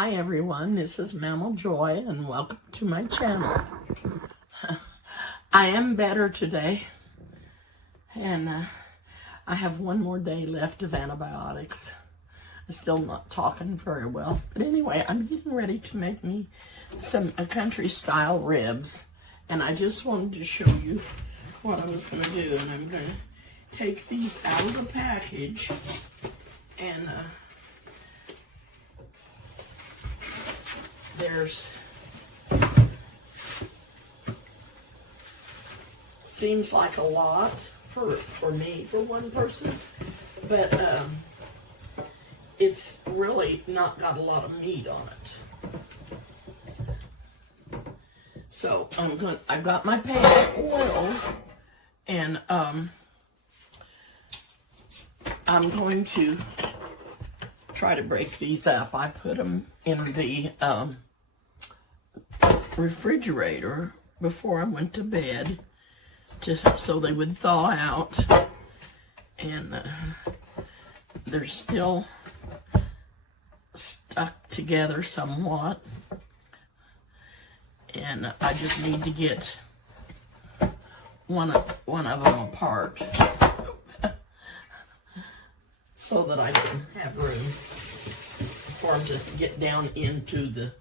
Hi everyone, this is Mammal Joy and welcome to my channel. I am better today and I have one more day left of antibiotics. I'm still not talking very well, but anyway, I'm getting ready to make me some country style ribs, and I just wanted to show you what I was going to do. And I'm going to take these out of the package and there's seems like a lot for me, for one person, but it's really not got a lot of meat on it. So I've got my pan oiled, and I'm going to try to break these up. I put them in the refrigerator before I went to bed, just so they would thaw out, and they're still stuck together somewhat, and I just need to get one of them apart so that I can have room for them to get down into the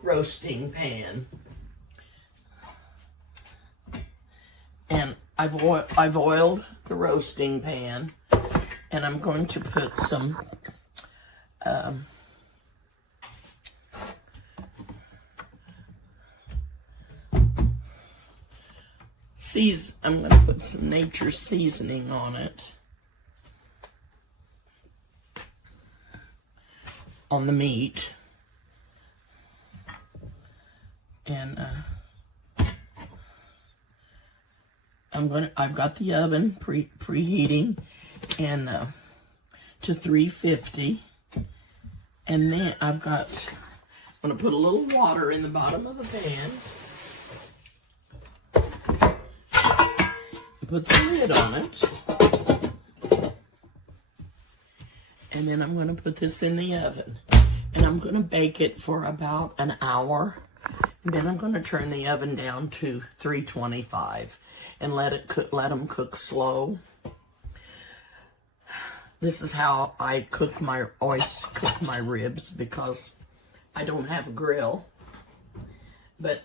roasting pan. And I've oiled the roasting pan, and I'm going to put some I'm going to put some nature seasoning on it, on the meat, and I've got the oven preheating and to 350, and then I'm going to put a little water in the bottom of the pan, put the lid on it, and then I'm going to put this in the oven, and I'm going to bake it for about an hour, and then I'm going to turn the oven down to 325 and let them cook slow. This is how I always cook my ribs, because I don't have a grill, but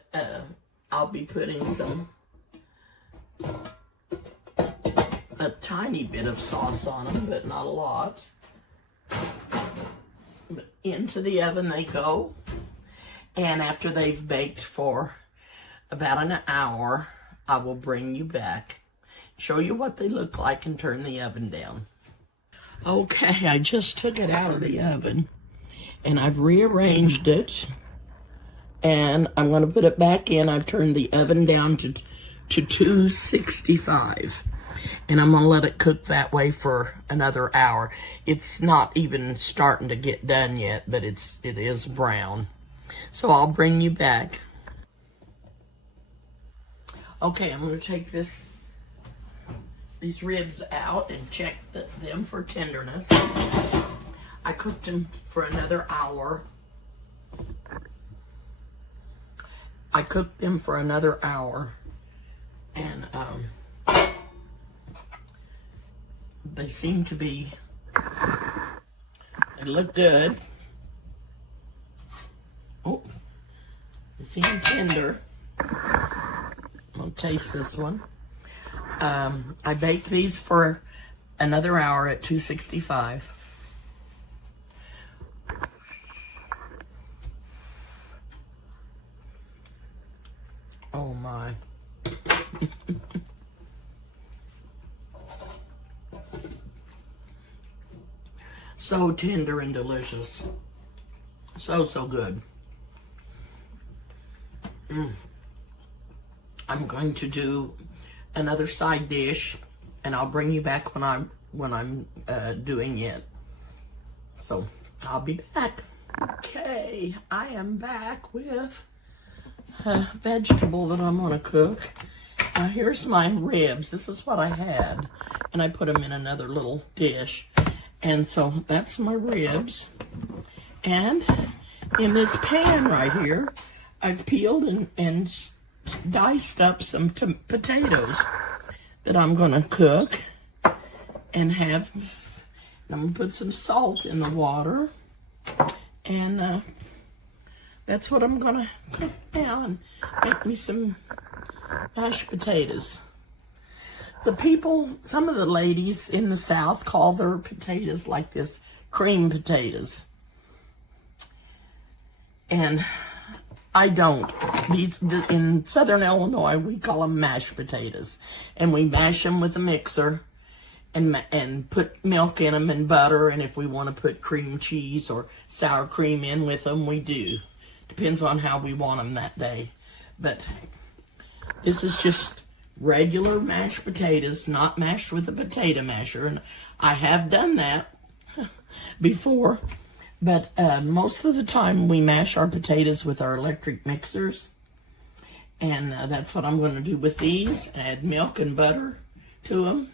I'll be putting a tiny bit of sauce on them, but not a lot. But into the oven they go, and after they've baked for about an hour, I will bring you back, show you what they look like, and turn the oven down. Okay, I just took it out of the oven, and I've rearranged it, and I'm going to put it back in. I've turned the oven down to 265. And I'm going to let it cook that way for another hour. It's not even starting to get done yet, but it is brown. So I'll bring you back. Okay, I'm going to take these ribs out and check them for tenderness. I cooked them for another hour. And they seem to be, they look good. Oh, they seem tender. I'll taste this one. I baked these for another hour at 265. Oh my. So tender and delicious. So good. I'm going to do another side dish, and I'll bring you back when I'm doing it. So I'll be back. Okay, I am back with a vegetable that I'm gonna cook. Now here's my ribs. This is what I had, and I put them in another little dish. And so that's my ribs. And In this pan right here, I've peeled and diced up some potatoes that I'm going to cook and have. I'm going to put some salt in the water, and that's what I'm going to cook now, and make me some mashed potatoes. The people, some of the ladies in the South call their potatoes like this cream potatoes. And I don't. In Southern Illinois, we call them mashed potatoes. And we mash them with a mixer and put milk in them and butter. And if we want to put cream cheese or sour cream in with them, we do. Depends on how we want them that day. But this is just regular mashed potatoes, not mashed with a potato masher. And I have done that before. But most of the time we mash our potatoes with our electric mixers. And that's what I'm going to do with these. Add milk and butter to them.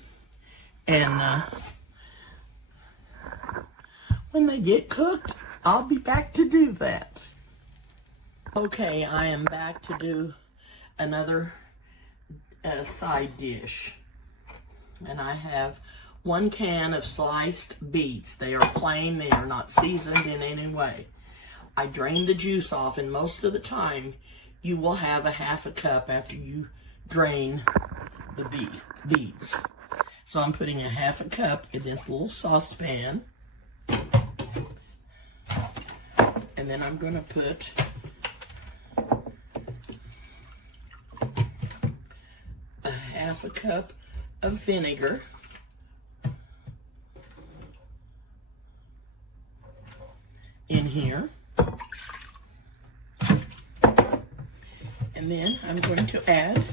And when they get cooked, I'll be back to do that. Okay, I am back to do another side dish. And I have 1 can of sliced beets. They are plain, they are not seasoned in any way. I drained the juice off, and most of the time you will have a half a cup after you drain the beets. So I'm putting a half a cup in this little saucepan. And then I'm going to put a half a cup of vinegar. In here. And then I'm going to add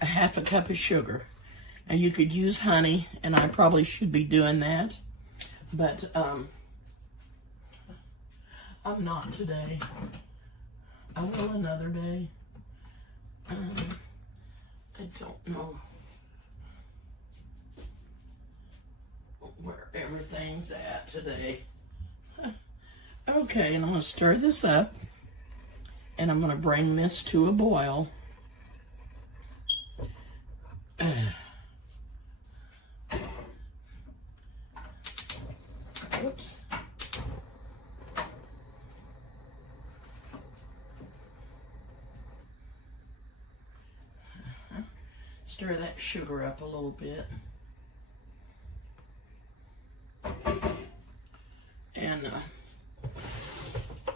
a half a cup of sugar. Now you could use honey, and I probably should be doing that, but I'm not today. I will another day. I don't know where everything's at today. Okay, and I'm going to stir this up, and I'm going to bring this to a boil. Whoops. Stir that sugar up a little bit. And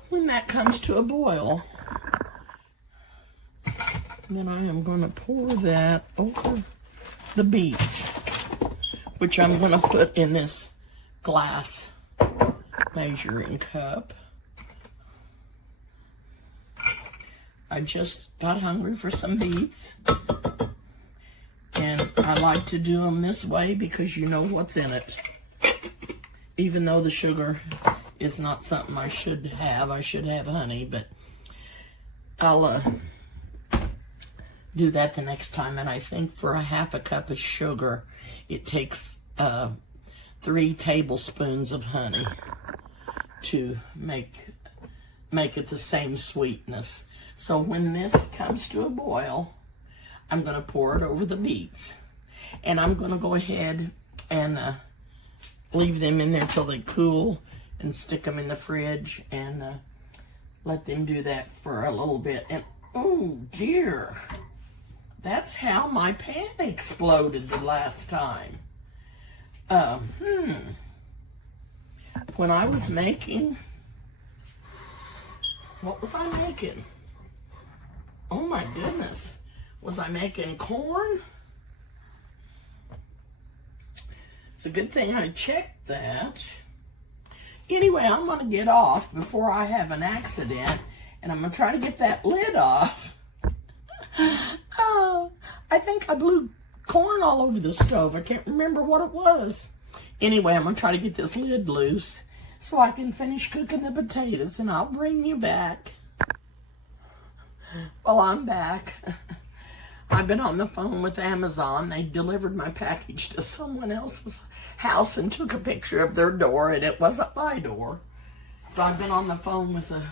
when that comes to a boil, then I am going to pour that over the beets, which I'm going to put in this glass measuring cup. I just got hungry for some beets, and I like to do them this way because you know what's in it. Even though the sugar is not something I should have honey, but I'll do that the next time. And I think for a half a cup of sugar, it takes 3 tablespoons of honey to make it the same sweetness. So when this comes to a boil, I'm going to pour it over the beets, and I'm going to go ahead and leave them in there till they cool and stick them in the fridge and let them do that for a little bit. And oh dear, that's how my pan exploded the last time. When I was making, what was I making? Oh my goodness, was I making corn? It's a good thing I checked that. Anyway, I'm going to get off before I have an accident, and I'm going to try to get that lid off. Oh, I think I blew corn all over the stove. I can't remember what it was. Anyway, I'm going to try to get this lid loose so I can finish cooking the potatoes, and I'll bring you back. Well, I'm back. I've been on the phone with Amazon. They delivered my package to someone else's house and took a picture of their door, and it wasn't my door. So I've been on the phone with a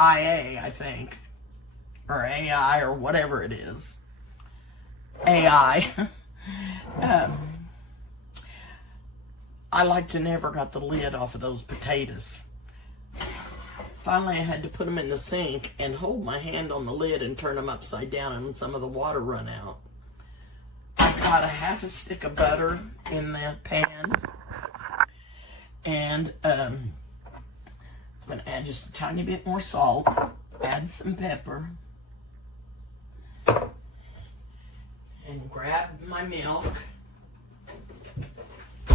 IA, I think, or AI, or whatever it is. AI. I like to never got the lid off of those potatoes. Finally, I had to put them in the sink and hold my hand on the lid and turn them upside down, and some of the water run out. I've got a half a stick of butter in the pan, and I'm going to add just a tiny bit more salt, add some pepper, and grab my milk.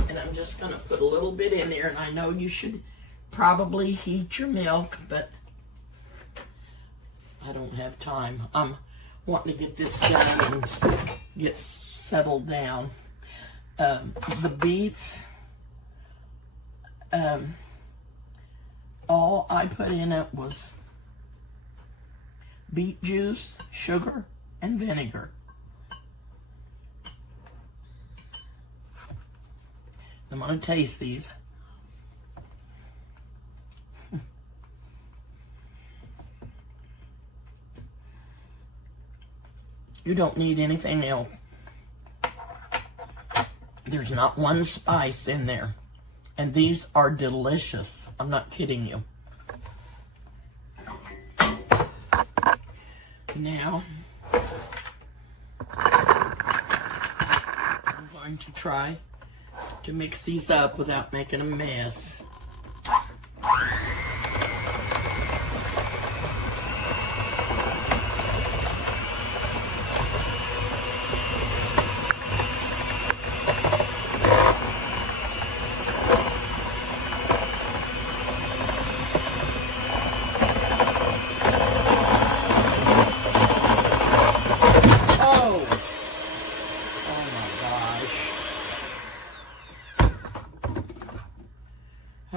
And I'm just going to put a little bit in there, and I know you should probably heat your milk, but I don't have time. I'm wanting to get this done and get settled down. The beets, all I put in it was beet juice, sugar, and vinegar. I'm going to taste these. You don't need anything else. There's not one spice in there. And these are delicious. I'm not kidding you. Now, I'm going to try to mix these up without making a mess.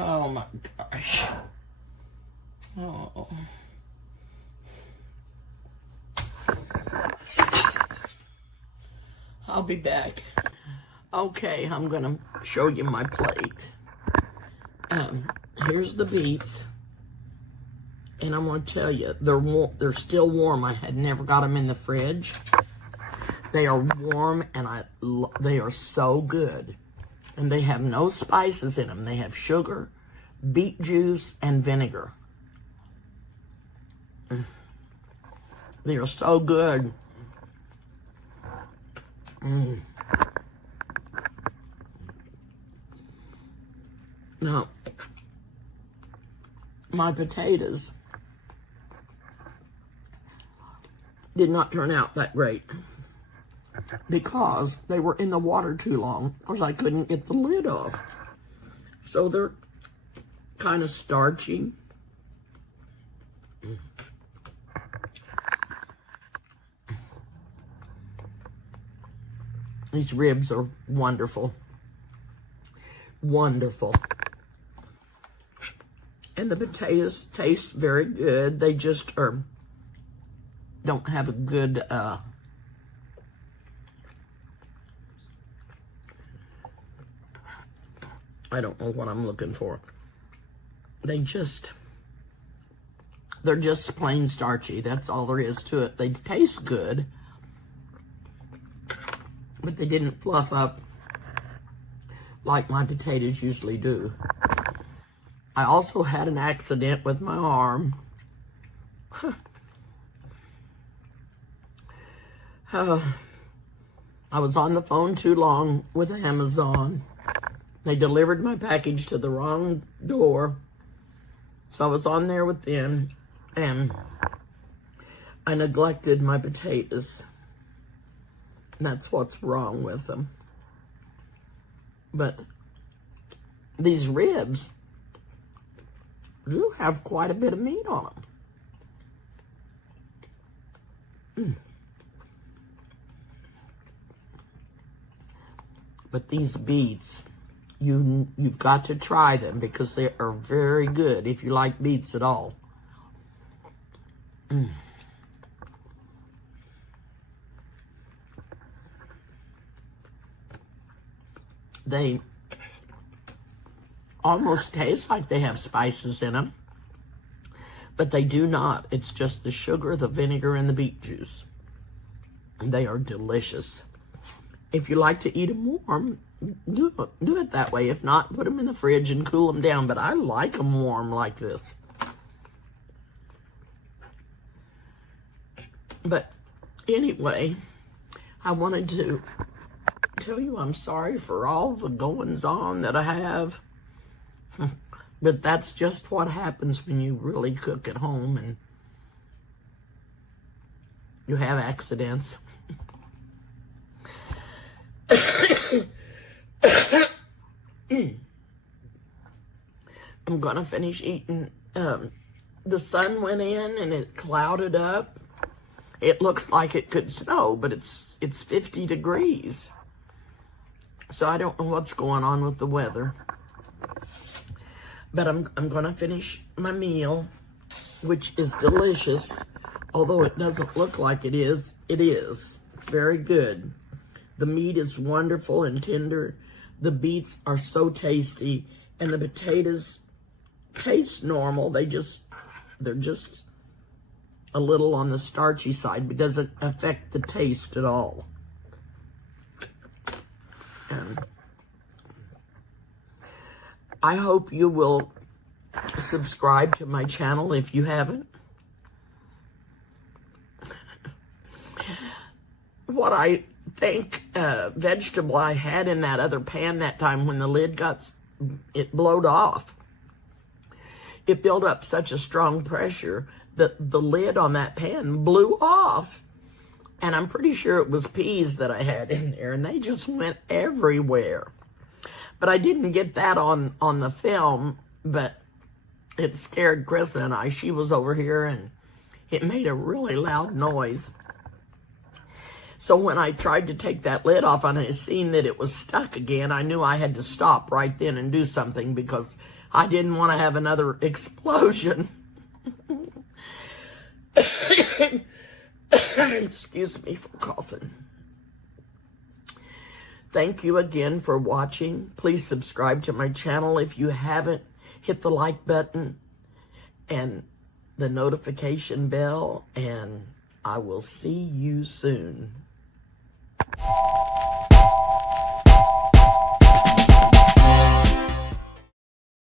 Oh my gosh. Oh. I'll be back. Okay, I'm gonna show you my plate. Here's the beets. And I'm gonna tell you, they're still warm. I had never got them in the fridge. They are warm, and they are so good. And they have no spices in them. They have sugar, beet juice, and vinegar. They are so good. Now, my potatoes did not turn out that great, because they were in the water too long, because I couldn't get the lid off. So they're kind of starchy. These ribs are wonderful. Wonderful. And the potatoes taste very good. They just don't have a good I don't know what I'm looking for. They're just plain starchy. That's all there is to it. They taste good, but they didn't fluff up like my potatoes usually do. I also had an accident with my arm. I was on the phone too long with Amazon. They delivered my package to the wrong door. So I was on there with them, and I neglected my potatoes. And that's what's wrong with them. But these ribs do have quite a bit of meat on them. But these beets, you've got to try them, because they are very good if you like beets at all. almost taste like they have spices in them, but they do not. It's just the sugar, the vinegar, and the beet juice. And they are delicious. If you like to eat them warm, do it that way. If not, put them in the fridge and cool them down. But I like them warm like this. But anyway, I wanted to tell you I'm sorry for all the goings-on that I have. But that's just what happens when you really cook at home and you have accidents. I'm gonna finish eating. The sun went in and it clouded up. It looks like it could snow, but it's 50 degrees. So I don't know what's going on with the weather. But I'm gonna finish my meal, which is delicious. Although it doesn't look like it is, it is. It's very good. The meat is wonderful and tender. The beets are so tasty, and the potatoes taste normal. They're just a little on the starchy side, but doesn't affect the taste at all. And I hope you will subscribe to my channel if you haven't. What I think vegetable I had in that other pan that time when the lid it blowed off. It built up such a strong pressure that the lid on that pan blew off. And I'm pretty sure it was peas that I had in there, and they just went everywhere. But I didn't get that on the film, but it scared Krista and I. She was over here, and it made a really loud noise. So when I tried to take that lid off and I seen that it was stuck again, I knew I had to stop right then and do something because I didn't want to have another explosion. Excuse me for coughing. Thank you again for watching. Please subscribe to my channel if you haven't. Hit the like button and the notification bell, and I will see you soon.